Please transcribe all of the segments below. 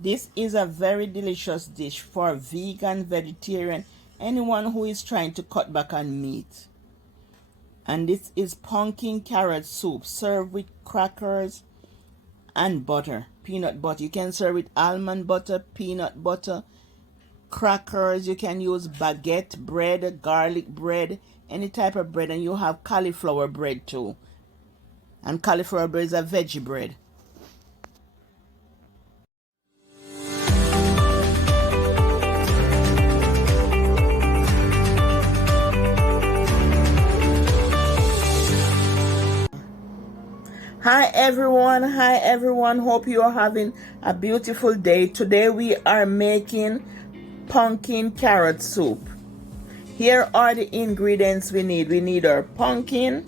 This is a very delicious dish for vegan, vegetarian, anyone who is trying to cut back on meat. And this is pumpkin carrot soup served with crackers and butter, peanut butter. You can serve with almond butter, peanut butter, crackers. You can use baguette bread, garlic bread, any type of bread, and you have cauliflower bread too. And cauliflower bread is a veggie bread. Hi everyone, hope you are having a beautiful day. Today we are making pumpkin carrot soup. Here are the ingredients we need. We need our pumpkin,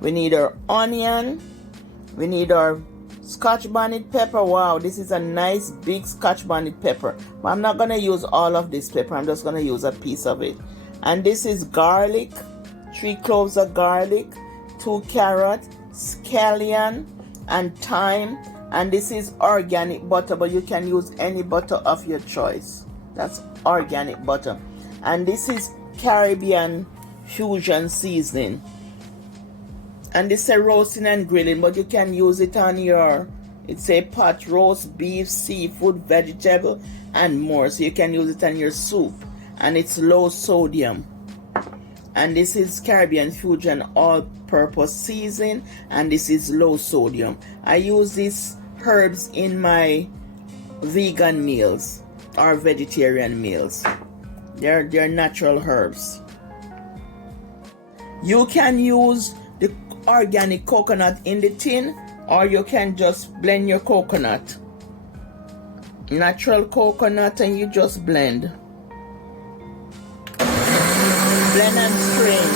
we need our onion, we need our Scotch bonnet pepper. Wow, this is a nice big Scotch bonnet pepper, but I'm not going to use all of this pepper. I'm just going to use a piece of it. And this is garlic, 3 cloves of garlic, 2 carrots, scallion and thyme, and this is organic butter, but you can use any butter of your choice. That's organic butter. And this is Caribbean fusion seasoning, and this is roasting and grilling, but you can use it on your, it's a pot, roast beef, seafood, vegetable and more, so you can use it on your soup. And it's low sodium. And this is Caribbean Fusion all-purpose seasoning, and this is low sodium. I use these herbs in my vegan meals or vegetarian meals. They're natural herbs. You can use the organic coconut in the tin, or you can just blend your coconut. Natural coconut, and you just blend. Blend and strain.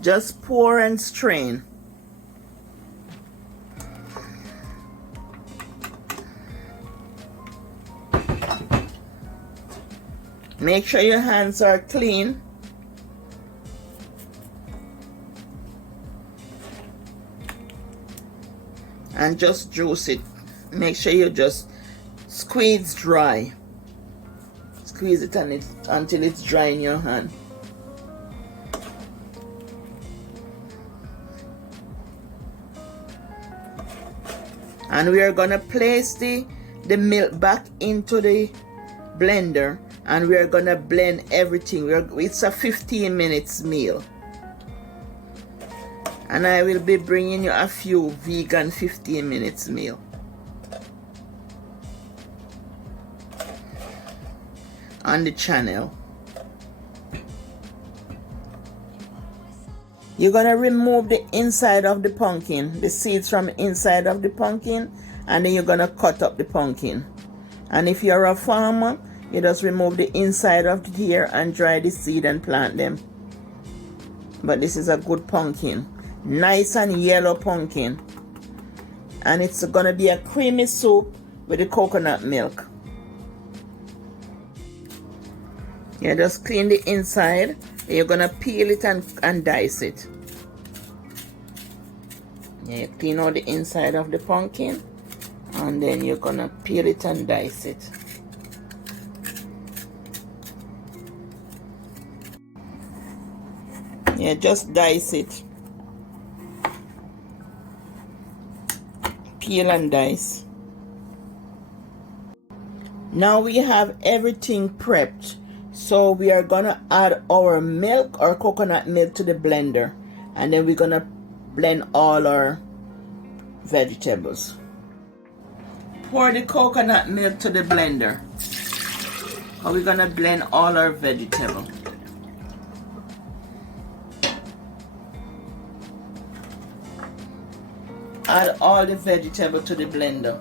Just pour and strain. Make sure your hands are clean. And just juice it. Make sure you just squeeze dry. Squeeze it until it's dry in your hand. And we are gonna place the milk back into the blender, and we are gonna blend everything. It's a 15 minutes meal, and I will be bringing you a few vegan 15 minutes meal. On the channel. You're gonna remove the inside of the pumpkin, the seeds from the inside of the pumpkin, and then you're gonna cut up the pumpkin. And if you're a farmer, you just remove the inside of it here and dry the seed and plant them. But this is a good pumpkin, nice and yellow pumpkin, and it's gonna be a creamy soup with the coconut milk. You just clean the inside. You're gonna peel it and dice it. You clean out the inside of the pumpkin, and then you're gonna peel it and dice it. Yeah, just dice it. Peel and dice. Now we have everything prepped. So we are gonna add our milk or coconut milk to the blender, and then we're gonna blend all our vegetables. Pour the coconut milk to the blender. And we're gonna blend all our vegetables. Add all the vegetables to the blender.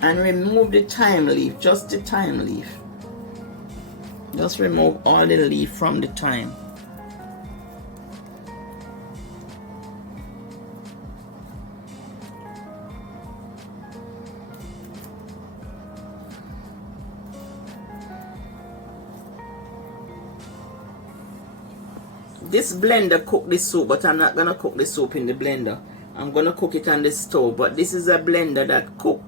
And remove the thyme leaf, just the thyme leaf. Just remove all the leaf from the thyme. This blender cook the soup, but I'm not gonna cook the soup in the blender. I'm gonna cook it on the stove. But this is a blender that cook.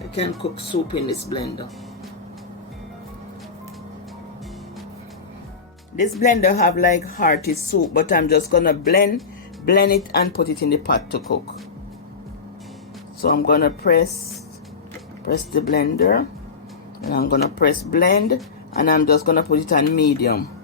You can cook soup in this blender. This blender have like hearty soup, but I'm just gonna blend it and put it in the pot to cook. So I'm gonna press the blender, and I'm gonna press blend, and I'm just gonna put it on medium.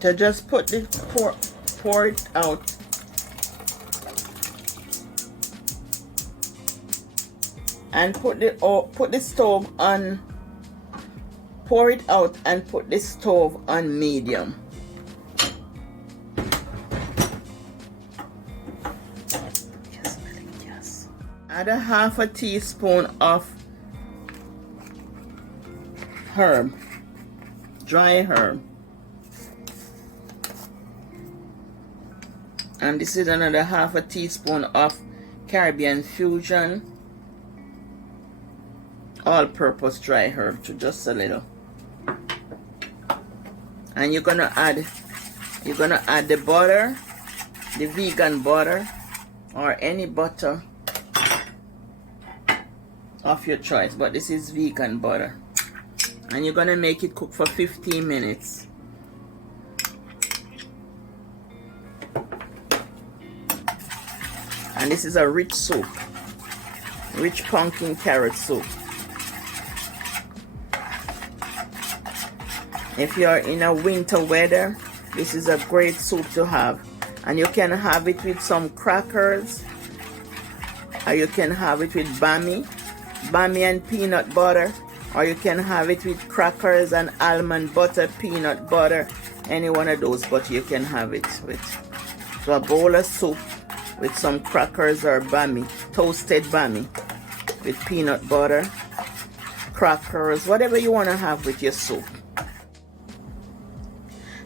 To just put the pour it out. And put the stove on, pour it out and put the stove on medium. Add a half a teaspoon of herb, dry herb. And this is another half a teaspoon of Caribbean Fusion all-purpose dry herb, to just a little. And you're gonna add the butter, the vegan butter or any butter of your choice, but this is vegan butter. And you're gonna make it cook for 15 minutes. And this is a rich soup, rich pumpkin carrot soup. If you're in a winter weather, this is a great soup to have. And you can have it with some crackers, or you can have it with bami and peanut butter, or you can have it with crackers and almond butter, peanut butter, any one of those, but you can have it with. So a bowl of soup with some crackers or bami, toasted bami, with peanut butter, crackers, whatever you want to have with your soup.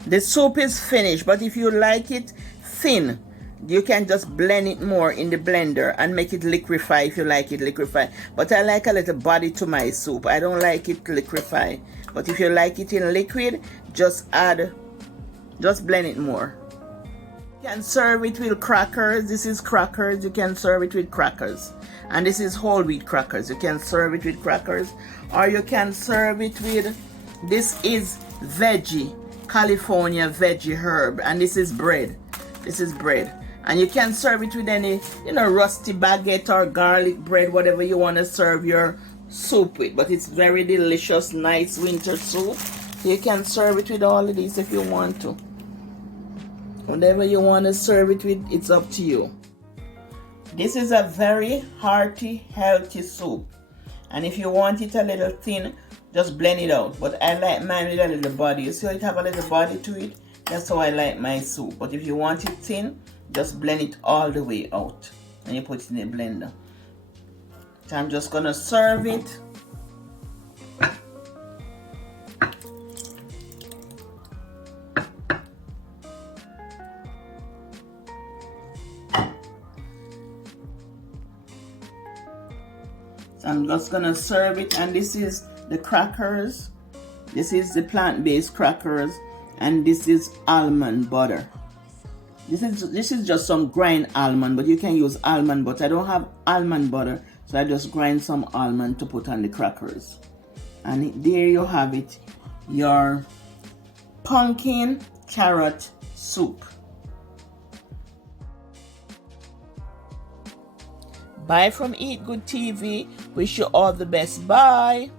The soup is finished, but if you like it thin, you can just blend it more in the blender and make it liquefy if you like it liquefy. But I like a little body to my soup. I don't like it liquefy. But if you like it in liquid, just blend it more. You can serve it with crackers. This is crackers. You can serve it with crackers. And this is whole wheat crackers. You can serve it with crackers. Or you can serve it with, this is veggie, California veggie herb. And this is bread. This is bread. And you can serve it with any, rusty baguette or garlic bread, whatever you want to serve your soup with. But it's very delicious, nice winter soup. You can serve it with all of these if you want to. Whatever you want to serve it with, it's up to you. This is a very hearty, healthy soup. And if you want it a little thin, just blend it out. But I like mine with a little body. You see how it have a little body to it? That's how I like my soup. But if you want it thin, just blend it all the way out. And you put it in the blender. So I'm just going to serve it. So I'm just going to serve it. And this is the crackers. This is the plant-based crackers. And this is almond butter. This is just some grind almond, but you can use almond butter. I don't have almond butter, so I just grind some almond to put on the crackers. And there you have it. your pumpkin carrot soup. Bye from Eat Good TV. Wish you all the best. Bye.